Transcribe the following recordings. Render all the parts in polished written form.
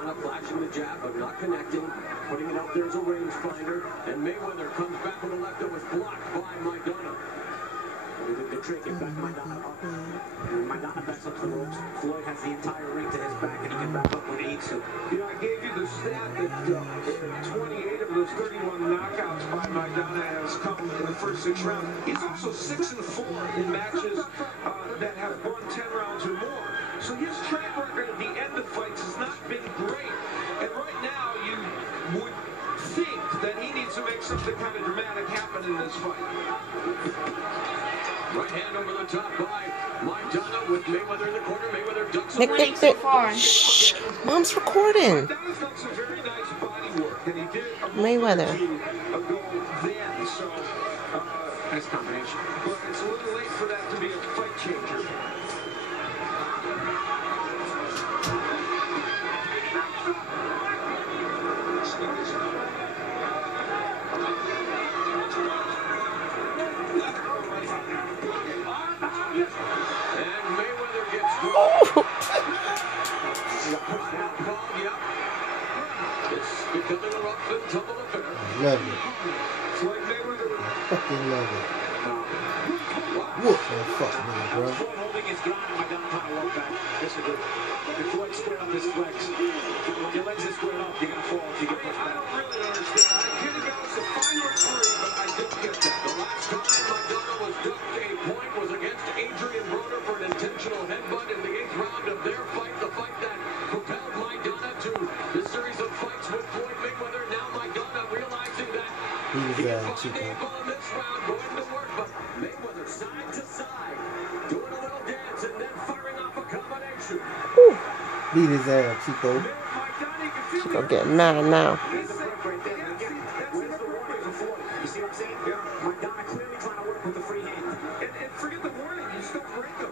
Maidana flashing the jab, but not connecting. Putting it out there as a rangefinder. And Mayweather comes back with a left that was blocked by Maidana. The trick is back Maidana up. Maidana backs up to the ropes. Floyd has the entire ring to his back, and he can back up when he needs to. You know, I gave you the stat that 28 of those 31 knockouts by Maidana has come in the first 6 rounds. He's also 6-4 in matches that have won 10 rounds or more. So his track record at the end of fights has not been great. And right now, you would think that he needs to make something kind of dramatic happen in this fight. Right hand over the top by Maidana with Mayweather in the corner. Mayweather ducks away. Shh. Mom's recording. Maidana's done some very nice body work, and he did Mayweather. ago then, so Nice combination. but it's a little late for that to be a fight changer. And Mayweather gets Oh. It's becoming a rough and tumble affair. Love it. It's like Mayweather. Fucking love it. Whoop that fuck nigga, bro. Floyd holding his ground, and Maidana trying to walk back. This is good. If Floyd squared up his flex, when your legs are squared up, you're going to fall if you get pushed I back. don't really understand. Kenny Bella's a fine referee, but I don't get that. The last time Maidana was ducked a point was against Adrian Broner for an intentional headbutt in the 8th round of their fight, the fight that propelled Maidana to the series of fights with Floyd Mayweather. Now Maidana realizing that He was he can bad, find Chico. Abel in this round, going to work, but Mayweather side to side, doing a little dance and then firing off a combination. Beat his ass, Chico. Chico getting mad now. There's the break right there. And again, where's the warning for Floyd? You see what I'm saying? Yeah. Maidana clearly trying to work with the free hand. And forget the warning. You still break them.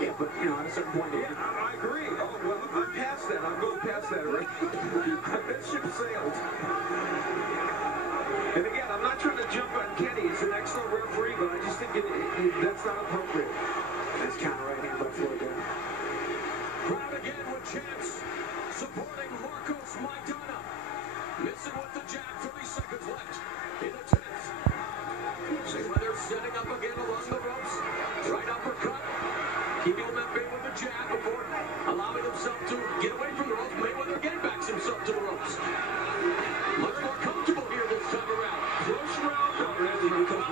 Yeah, but, you know, at a certain point, Yeah, I agree. Oh, well, I'm past that. I'm going past that already. That ship sailed. And again, I'm not trying to jump on Kenny. He's an excellent referee, but I just think that's not appropriate. Nice counter right hand by Floyd there. Crowd again with chants supporting Marcos Maidana. Missing with the jab, 30 seconds left in the 10th. Mayweather setting up again along the ropes. Right uppercut. Keeping him at bay with the jab before allowing himself to get away from the ropes. Mayweather again backs himself to the ropes. Much more comfortable here this time around. Close round already because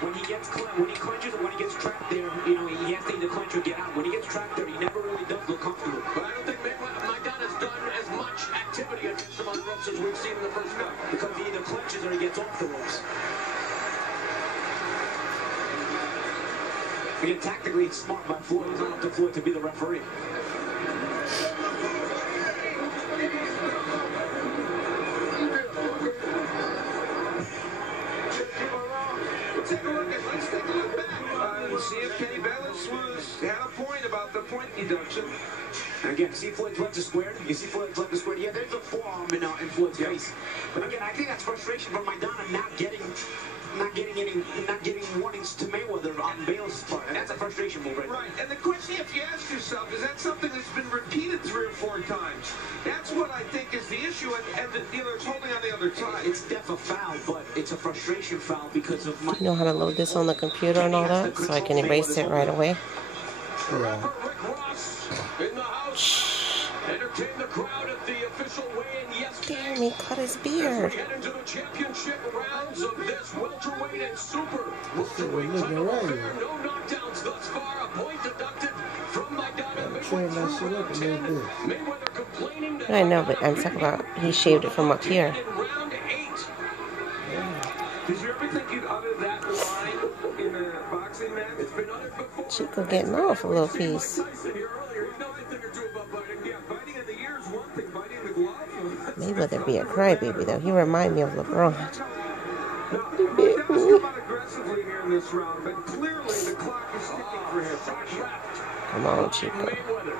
When he clenches or when he gets trapped there, you know, he has to either clench or get out. When he gets trapped there, he never really does look comfortable. But I don't think Maidana's done as much activity against him on the ropes as we've seen in the first fight. Because he either clenches or he gets off the ropes. Again, tactically, it's smart by Floyd. It's not up to Floyd to be the referee. Let's take a look back and see if Kenny Bellis had a point about the point deduction. And again, see Floyd's legs are squared? You see Floyd's legs are squared? Yeah, there's a forearm in Floyd's face. But again, I think that's frustration from Maidana not getting warnings to Mayweather on Bayless' part. And that's a frustration move right there. Right, and the question you have to ask yourself, is that something that's been repeated 3 or 4 times? That's what I think is the issue, and the dealer's holding on the other side. It's def a foul, but it's a frustration foul because of You know how to load this on the computer and all that, so I can erase it right away. Yeah. In the house, entertain the crowd at the official weigh-in yesterday. Damn, he cut his beard. We head into the championship rounds of this welterweight and super shit was welterweight looking title right. affair. No knockdowns thus far. A point deducted from Maidana. Turn that shit up a little bit. Mayweather complaining that I know, but I'm talking about he shaved it from up here. in round 8. Did you ever think you'd utter that line in a boxing match? It's been uttered before. Chico getting off a little piece. Tyson here earlier. He knows a thing or two about biting. Yeah, biting in the ear is one thing, biting in the glove. Mayweather be a crybaby though. He remind me of LeBron. Now, Maidana's come out aggressively here in this round, but clearly the clock is ticking for him. Come on, Chico. Mayweather.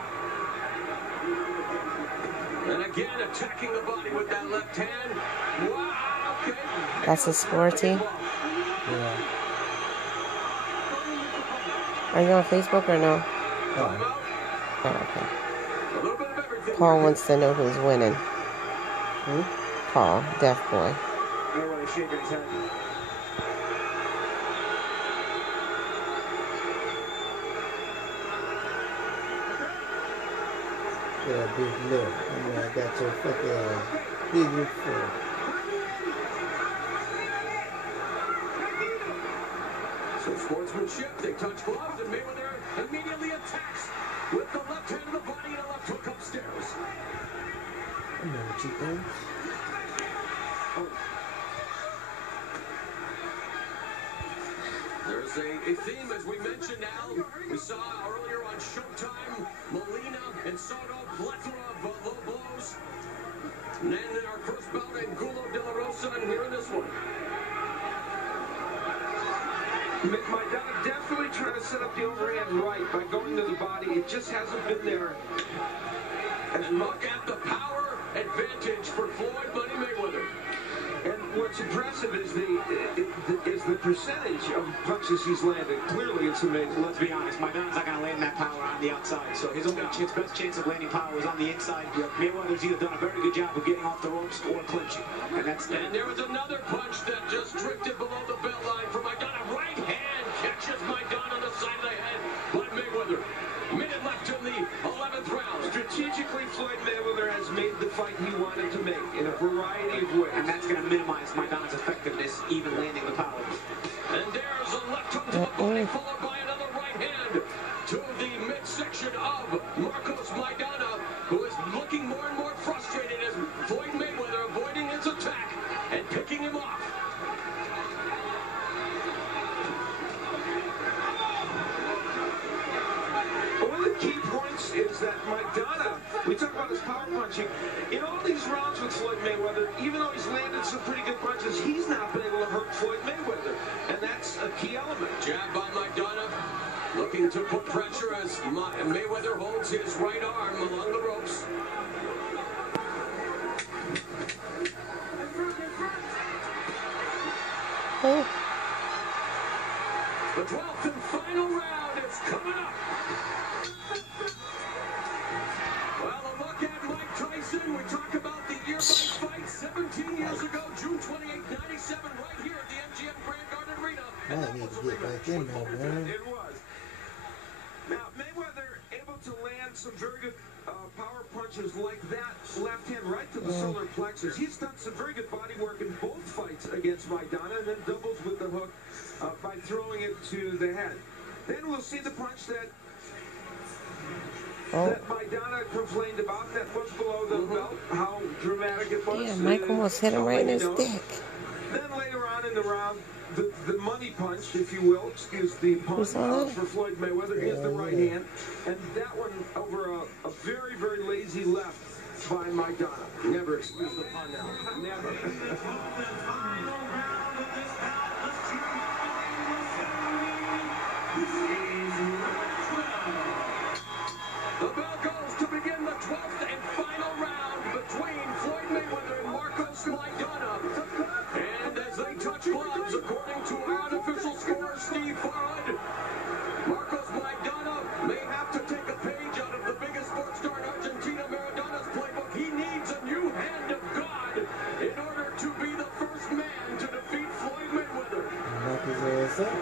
And again, attacking the body with that left hand. Wow, okay. That's a sporty. Yeah. Are you on Facebook or no? Oh. Oh, okay. A little bit Paul wants to know who's winning. Paul, deaf boy. Mayweather shaking his head. Yeah, big look. I mean, I got your fucking big look for. So sportsmanship, they touch gloves, and Mayweather immediately attacks with the left hand of the body and a left hook upstairs. I know what you think. There's a theme, as we mentioned, Al. We saw earlier on Showtime, Molina and Soto, plethora of low blows. And then in our first bout, Angulo de la Rosa, and here in this one. Maidana definitely trying to set up the overhand right by going to the body. It just hasn't been there. And look at the power advantage for Floyd Money Mayweather. And what's impressive is the percentage of punches he's landed. Clearly, it's amazing. Let's be honest, Maidana's not going to land that power on the outside. So his only best chance of landing power is on the inside. Mayweather's either done a very good job of getting off the ropes or clinching. And there was another punch that just drifted below the bell line for Maidana. Right hand catches Maidana on the side of the head by Mayweather. Minute left in the 11th round. Strategically, Floyd Mayweather has made the fight he wanted to make in a variety of ways. And that's going to minimize Maidana's effectiveness, even landing the power. And there's a left hook to the body, followed by another right hand to the midsection of Marcos Maidana, who is looking more and more frustrated as Floyd Mayweather avoiding his attack and picking him off. One of the key points is that Maidana, we talk about his power punching, in all these rounds with Floyd Mayweather, even though he's landed some pretty good punches, he's not been able to hurt Floyd Mayweather, and that's a key element. Jab by Maidana, looking to put pressure as Mayweather holds his right arm along the ropes. Oh. The 12th and final round is coming up. Well, a look at Mike Tyson. We talk about the earbuds fight 17 years ago, June 28, 97, right here at the MGM Grand Garden Arena. I need to get back in there, man. It was. Now, Mayweather able to land some very good power punches like that left hand right to the solar plexus. He's done some very good body work in both fights against Maidana, and then doubles with the hook by throwing it to the head. Then we'll see the punch that Maidana complained about that was below the belt, how dramatic it was. Yeah, Mike almost hit him right in his dick. Then later on in the round, the money punch, if you will, excuse the pun, for Floyd Mayweather. Here's the right hand. And that one over a very, very lazy left by Maidana. Never excuse the pun now. Never. The bell goes to begin the 12th and final round between Floyd Mayweather and Marcos Maidana. And as they touch gloves, according to our unofficial scorer, Steve Farhad, Marcos Maidana may have to take a page out of the biggest sports star in Argentina, Maradona's playbook. He needs a new hand of God in order to be the first man to defeat Floyd Mayweather. Knock his ass up.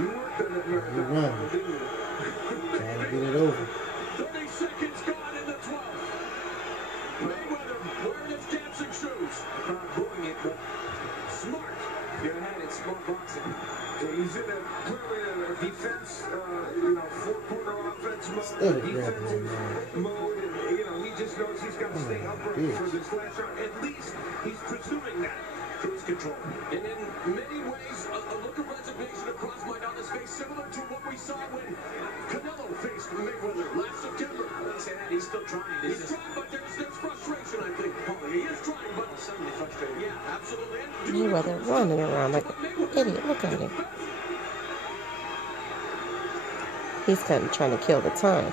You worked on that Maradona, He running. didn't you? Trying to get it over. 30 seconds gone in the 12th. Mayweather wearing his dancing shoes. Not doing it, but Smart. you're ahead. It's smart boxing. He's in clearly a defense, four-corner offense mode, Steady grabbing him, defensive man. mode, and he just knows he's got to stay upright bitch. for this last round. At least he's presuming that. Cruise control. And in many ways, a look of resignation across Maidana's face, similar to what we saw when Canelo faced Mayweather last September. He's still trying. He's trying, but there's frustration, I think. He is trying, but Suddenly frustrated. yeah, absolutely. Mayweather running around like an idiot. Look at him. He's kind of trying to kill the time.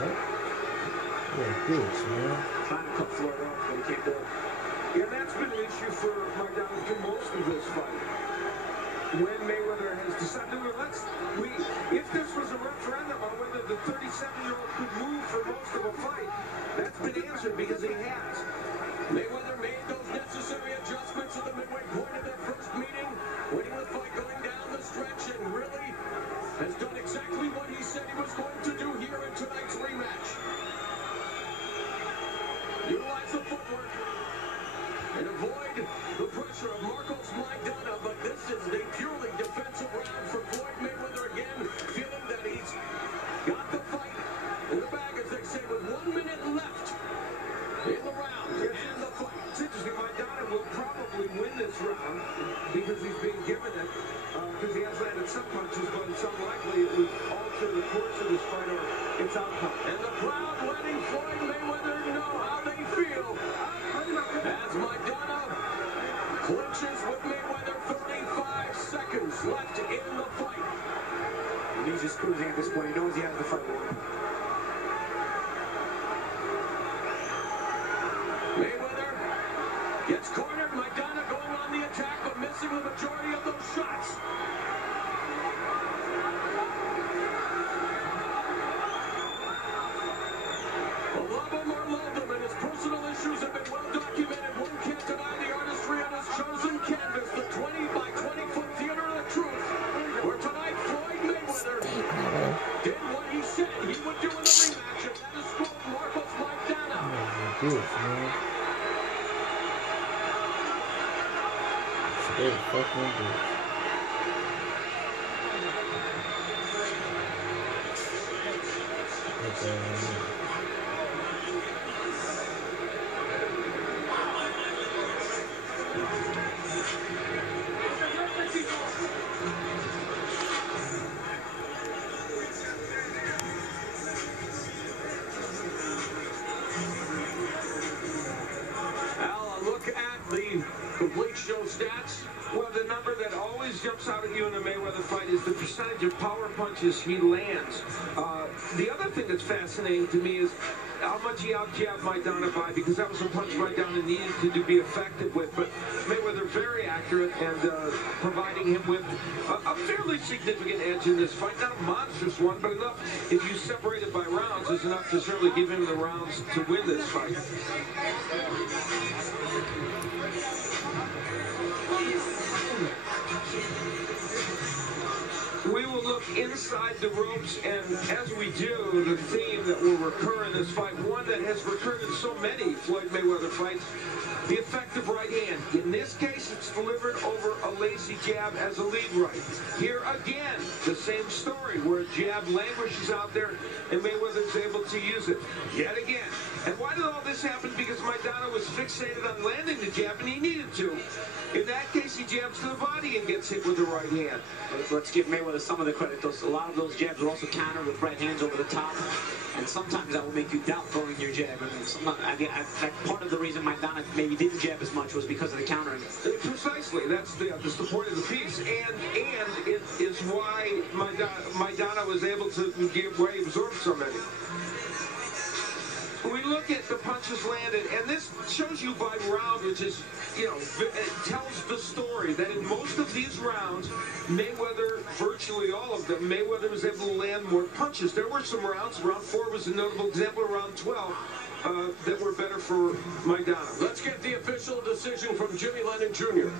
Yeah, bitch, man. Trying to cut Floyd off, but he can't do it. And that's been an issue for Maidana through most of this fight. When Mayweather has decided, if this was a referendum on whether the 37-year-old could move for most of a fight. That's been answered because he has. Mayweather made those necessary adjustments at the midway point of their first meeting, winning the fight going down the stretch, and really has done exactly what he said he was going to do here in tonight's rematch. Utilize the footwork and avoid the pressure of Marcos Maidana, but this is the purely defensive round for Floyd Mayweather again, feeling that he's got the fight in the bag, as they say, with 1 minute left in the round and the fight. It's interesting, Maidana will probably win this round because he's being given it, because he has landed some punches, but it's unlikely it would alter the course of this fight or its outcome. And the crowd letting Floyd Mayweather know how they feel as Maidana clinches with Mayweather. 35 seconds left in the fight. And he's just cruising at this point. He knows he has the fight won. Mayweather gets cornered. Maidana going on the attack, but missing the majority of those shots. Love him or loathe him, and his personal issues have been well documented. One can't deny the artistry on his chosen canvas, the 20 by 20-foot theater of the truth, where tonight Floyd Mayweather did what he said he would do in the rematch, and that is scored Marcos Maidana. Straight fucking dude. Al, a look at the complete show stats. Well, the number that always jumps out at you in a Mayweather fight is the percentage of power punches he lands. The other thing that's fascinating to me is how much he out-jabbed Maidana by, because that was a punch Maidana needed to be effective with. But Mayweather very accurate and providing him with a fairly significant edge in this fight. Not a monstrous one, but enough, if you separate it by rounds, is enough to certainly give him the rounds to win this fight. We will look inside the ropes, and as we do, the theme that will recur in this fight, one that has recurred in so many Floyd Mayweather fights, the effective right hand. In this case, it's delivered over a lazy jab as a lead right. Here again, the same story, where a jab languishes out there, and Mayweather's able to use it yet again. And why did all this happen? Because Maidana was fixated on landing the jab, and he needed to. In that case, he jabs to the body and gets hit with the right hand. Let's give Mayweather some of the credit. A lot of those jabs were also countered with right hands over the top, and sometimes that will make you doubt throwing your jab. Part of the reason Maidana maybe didn't jab as much was because of the countering. Precisely. That's the point of the piece, and it is why Maidana was able to absorb so many. We look at the punches landed, and this shows you by round, which is, it tells the story that in most of these rounds, Mayweather, virtually all of them, Mayweather was able to land more punches. There were some rounds, round 4 was a notable example, round 12, that were better for Maidana. Let's get the official decision from Jimmy Lennon Jr.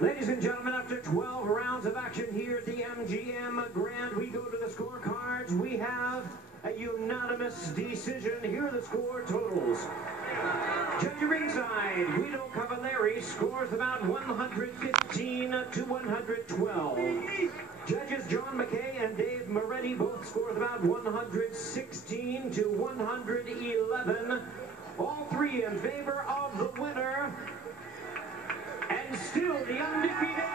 Ladies and gentlemen, after 12 rounds of action here at the MGM Grand, we go to the scorecards. We have a unanimous decision. Here are the score totals. Judge ringside, Guido Cavallari scores about 115 to 112. Judges John McKay and Dave Moretti both scores about 116 to 111. All three in favor of the winner. And still the undefeated